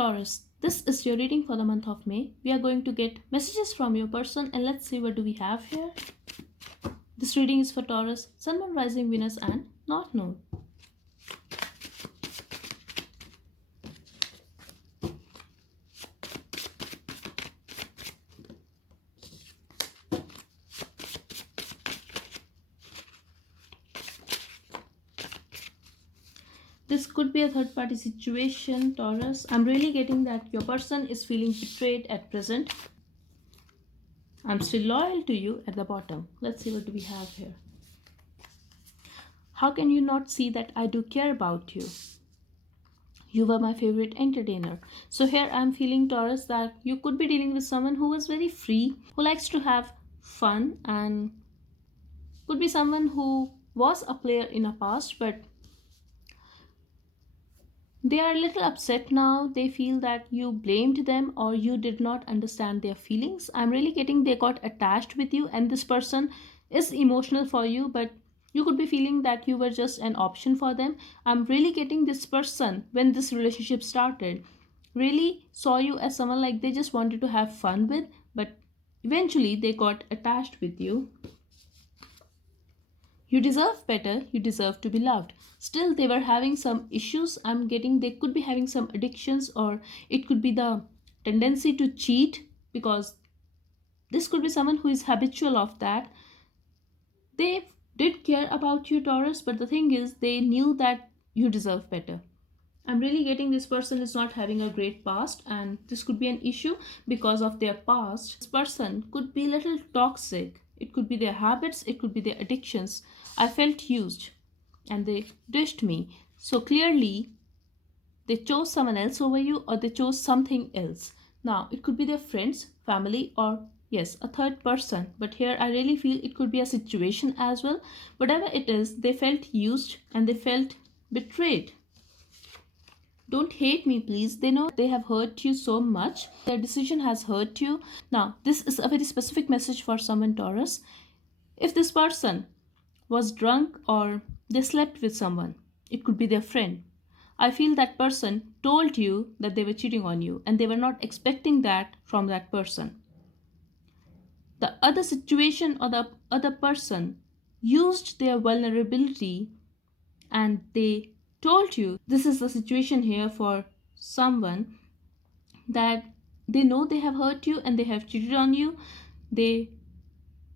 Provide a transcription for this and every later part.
Taurus, this is your reading for the month of May. We are going to get messages from your person and let's see what do we have here. This reading is for Taurus, Sun, Moon, Rising, Venus and North Node. This could be a third party situation, Taurus. I'm really getting that your person is feeling betrayed at present. I'm still loyal to you at the bottom. Let's see what do we have here. How can you not see that I do care about you? You were my favorite entertainer. So here I'm feeling, Taurus, that you could be dealing with someone who is very free, who likes to have fun, and could be someone who was a player in a past, but they are a little upset now. They feel that you blamed them or you did not understand their feelings. I'm really getting they got attached with you, and this person is emotional for you, but you could be feeling that you were just an option for them. I'm really getting this person, when this relationship started, really saw you as someone like they just wanted to have fun with, but eventually they got attached with you. You deserve better, you deserve to be loved. Still, they were having some issues. I'm getting they could be having some addictions, or it could be the tendency to cheat, because this could be someone who is habitual of that. They did care about you, Taurus, but the thing is, they knew that you deserve better. I'm really getting this person is not having a great past, and this could be an issue because of their past. This person could be a little toxic. It could be their habits, it could be their addictions. I felt used and they dished me. So clearly, they chose someone else over you, or they chose something else. Now, it could be their friends, family, or yes, a third person. But here, I really feel it could be a situation as well. Whatever it is, they felt used and they felt betrayed. Don't hate me, please. They know they have hurt you so much. Their decision has hurt you. Now, this is a very specific message for someone, Taurus. If this person was drunk or they slept with someone, it could be their friend. I feel that person told you that they were cheating on you and they were not expecting that from that person. The other situation or the other person used their vulnerability and they told you this is the situation here for someone, that they know they have hurt you and they have cheated on you. They,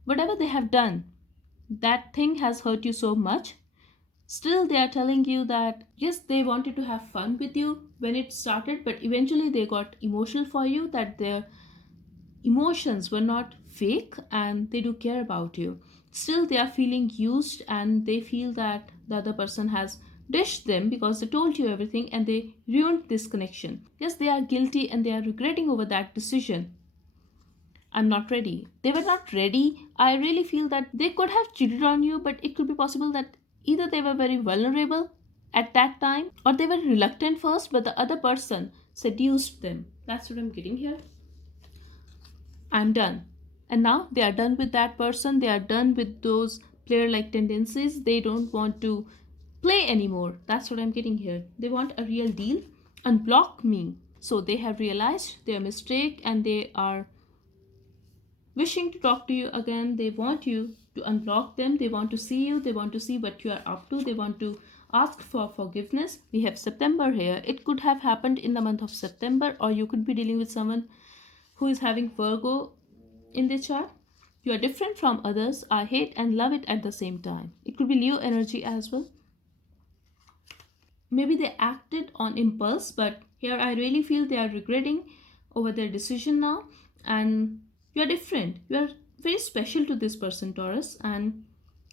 whatever they have done, that thing has hurt you so much. Still, they are telling you that yes, they wanted to have fun with you when it started, but eventually they got emotional for you, that their emotions were not fake and they do care about you. Still, they are feeling used and they feel that the other person has dished them because they told you everything and they ruined this connection. Yes, they are guilty and they are regretting over that decision. I'm not ready. They were not ready. I really feel that they could have cheated on you, but it could be possible that either they were very vulnerable at that time or they were reluctant first, but the other person seduced them. That's what I'm getting here. I'm done. And now they are done with that person. They are done with those player like tendencies. They don't want to play anymore. That's what I'm getting here. They want a real deal. Unblock me. So they have realized their mistake and they are wishing to talk to you again. They want you to unblock them. They want to see you. They want to see what you are up to. They want to ask for forgiveness. We have September here. It could have happened in the month of September, or you could be dealing with someone who is having Virgo in their chart. You are different from others. I hate and love it at the same time. It could be Leo energy as well. Maybe they acted on impulse, but here I really feel they are regretting over their decision now. And you are different. You are very special to this person, Taurus, and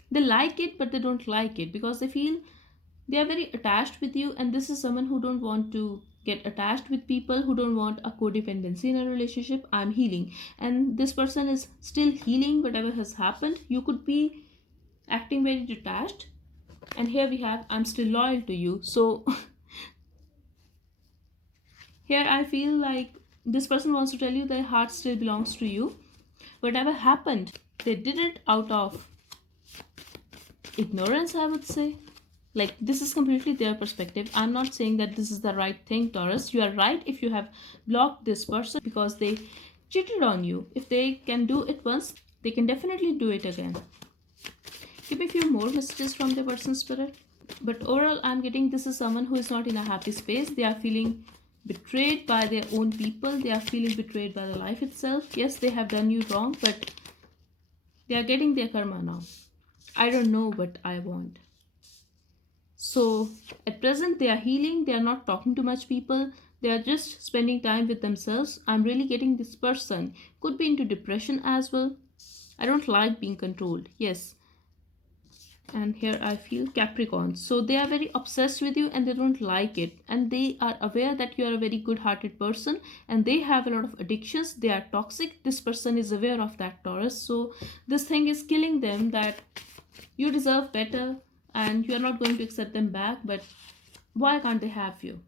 they like it, but they don't like it because they feel they are very attached with you, and this is someone who don't want to get attached with people, who don't want a codependency in a relationship. I'm healing and this person is still healing whatever has happened. You could be acting very detached, and here we have I'm still loyal to you. So here I feel like this person wants to tell you their heart still belongs to you. Whatever happened, they did it out of ignorance, I would say. Like, this is completely their perspective. I'm not saying that this is the right thing, Taurus. You are right if you have blocked this person because they cheated on you. If they can do it once, they can definitely do it again. Give me a few more messages from the person's spirit. But overall, I'm getting this is someone who is not in a happy space. They are feeling betrayed by their own people. They are feeling betrayed by the life itself. Yes, they have done you wrong, but they are getting their karma now. I don't know what I want. So at present, they are healing. They are not talking to much people. They are just spending time with themselves. I'm really getting this person could be into depression as well. I don't like being controlled. Yes, and here I feel Capricorn. So they are very obsessed with you and they don't like it, and they are aware that you are a very good hearted person and they have a lot of addictions. They are toxic. This person is aware of that, Taurus. So this thing is killing them, that you deserve better and you are not going to accept them back. But why can't they have you?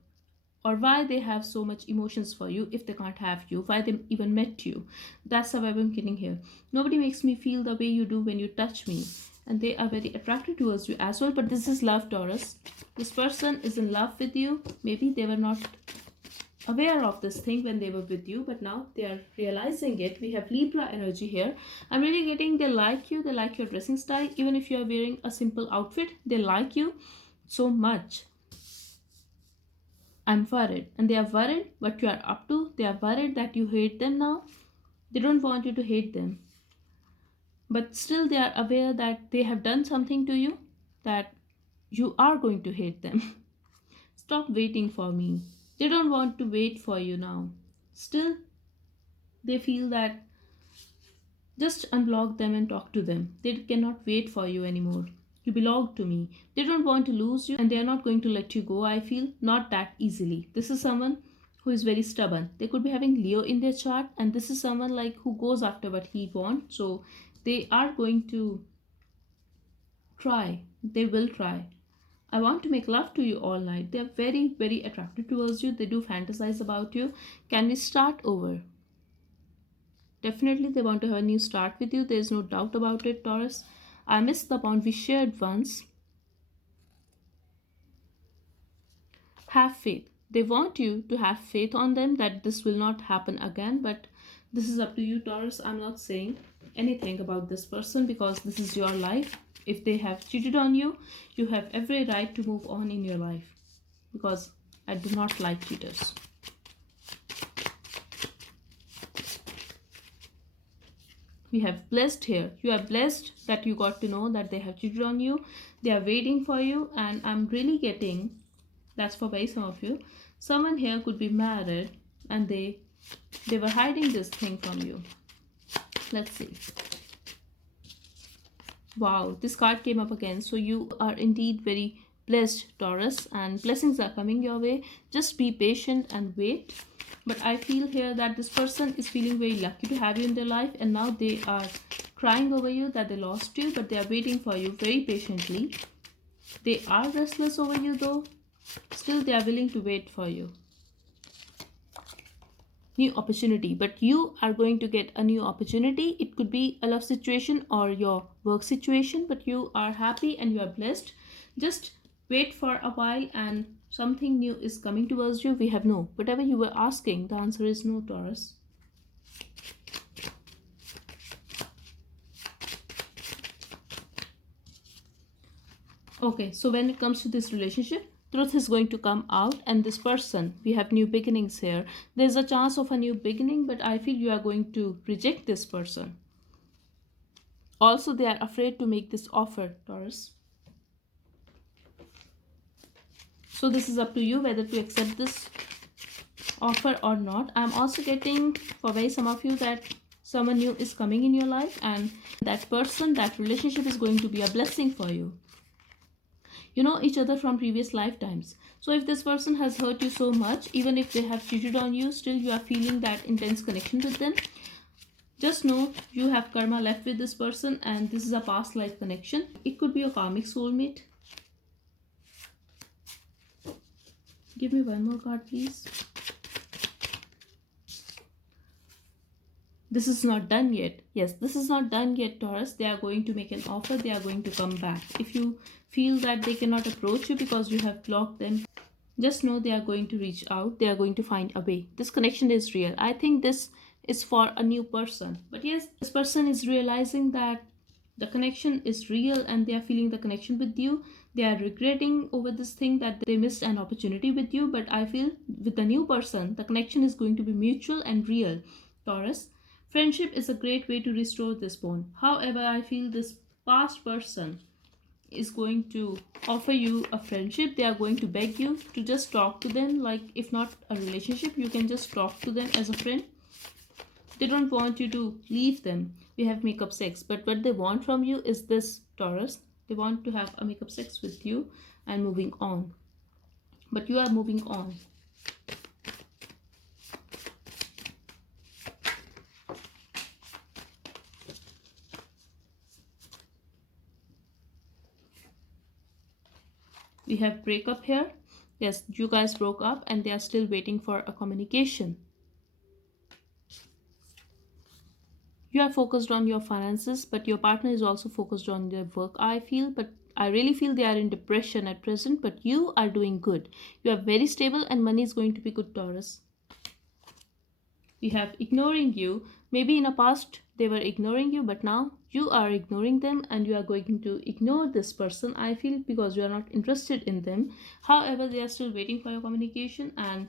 Or why they have so much emotions for you if they can't have you? Why they even met you? That's how I'm getting here. Nobody makes me feel the way you do when you touch me, and they are very attracted towards you as well. But this is love, Taurus. This person is in love with you. Maybe they were not aware of this thing when they were with you, but now they are realizing it. We have Libra energy here. I'm really getting they like you. They like your dressing style. Even if you are wearing a simple outfit, they like you so much. I'm worried. And they are worried what you are up to. They are worried that you hate them now. They don't want you to hate them. But still, they are aware that they have done something to you, that you are going to hate them. Stop waiting for me. They don't want to wait for you now. Still, they feel that just unblock them and talk to them. They cannot wait for you anymore. You belong to me. They don't want to lose you and they are not going to let you go, I feel. Not that easily. This is someone who is very stubborn. They could be having Leo in their chart, and this is someone like who goes after what he wants. So they are going to try. They will try. I want to make love to you all night. They are very, very attracted towards you. They do fantasize about you. Can we start over? Definitely, they want to have a new start with you. There is no doubt about it, Taurus. I miss the bond we shared once. Have faith. They want you to have faith on them that this will not happen again, but this is up to you, Taurus. I'm not saying anything about this person because this is your life. If they have cheated on you, you have every right to move on in your life because I do not like cheaters. We have blessed here. You are blessed that you got to know that they have cheated on you. They are waiting for you, and I'm really getting that's for by some of you. Someone here could be married and they were hiding this thing from you. Let's see. Wow, this card came up again. So you are indeed very blessed, Taurus, and blessings are coming your way. Just be patient and wait. But I feel here that this person is feeling very lucky to have you in their life, and now they are crying over you that they lost you, but they are waiting for you very patiently. They are restless over you though. Still, they are willing to wait for you. New opportunity, but you are going to get a new opportunity. It could be a love situation or your work situation, but you are happy and you are blessed. Just wait for a while and something new is coming towards you. We have no. Whatever you were asking, the answer is no, Taurus. Okay, so when it comes to this relationship, truth is going to come out, and this person, we have new beginnings here. There's a chance of a new beginning, but I feel you are going to reject this person. Also, they are afraid to make this offer, Taurus. So this is up to you whether to accept this offer or not. I'm also getting for very some of you that someone new is coming in your life, and that person, that relationship is going to be a blessing for you. You know each other from previous lifetimes. So if this person has hurt you so much, even if they have cheated on you, still you are feeling that intense connection with them. Just know you have karma left with this person, and this is a past life connection. It could be a karmic soulmate. Give me one more card, please. This is not done yet. Yes, this is not done yet, Taurus. They are going to make an offer. They are going to come back. If you feel that they cannot approach you because you have blocked them, just know they are going to reach out. They are going to find a way. This connection is real. I think this is for a new person. But yes, this person is realizing that the connection is real and they are feeling the connection with you. They are regretting over this thing that they missed an opportunity with you. But I feel with the new person, the connection is going to be mutual and real. Taurus, friendship is a great way to restore this bond. However, I feel this past person is going to offer you a friendship. They are going to beg you to just talk to them, like if not a relationship, you can just talk to them as a friend. They don't want you to leave them. We have makeup sex, but what they want from you is this, Taurus. They want to have a makeup sex with you and moving on, but you are moving on. We have breakup here. Yes, you guys broke up and they are still waiting for a communication. You are focused on your finances, but your partner is also focused on their work, I feel. But I really feel they are in depression at present, but you are doing good. You are very stable and money is going to be good, Taurus. We have ignoring you. Maybe in the past they were ignoring you, but now you are ignoring them and you are going to ignore this person, I feel, because you are not interested in them. However, they are still waiting for your communication and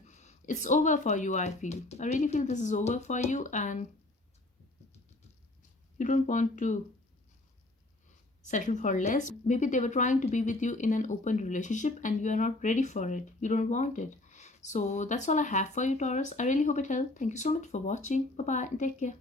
it's over for you, I feel. I really feel this is over for you and you don't want to settle for less. Maybe they were trying to be with you in an open relationship and you are not ready for it. You don't want it. So that's all I have for you, Taurus. I really hope it helped. Thank you so much for watching. Bye bye and take care.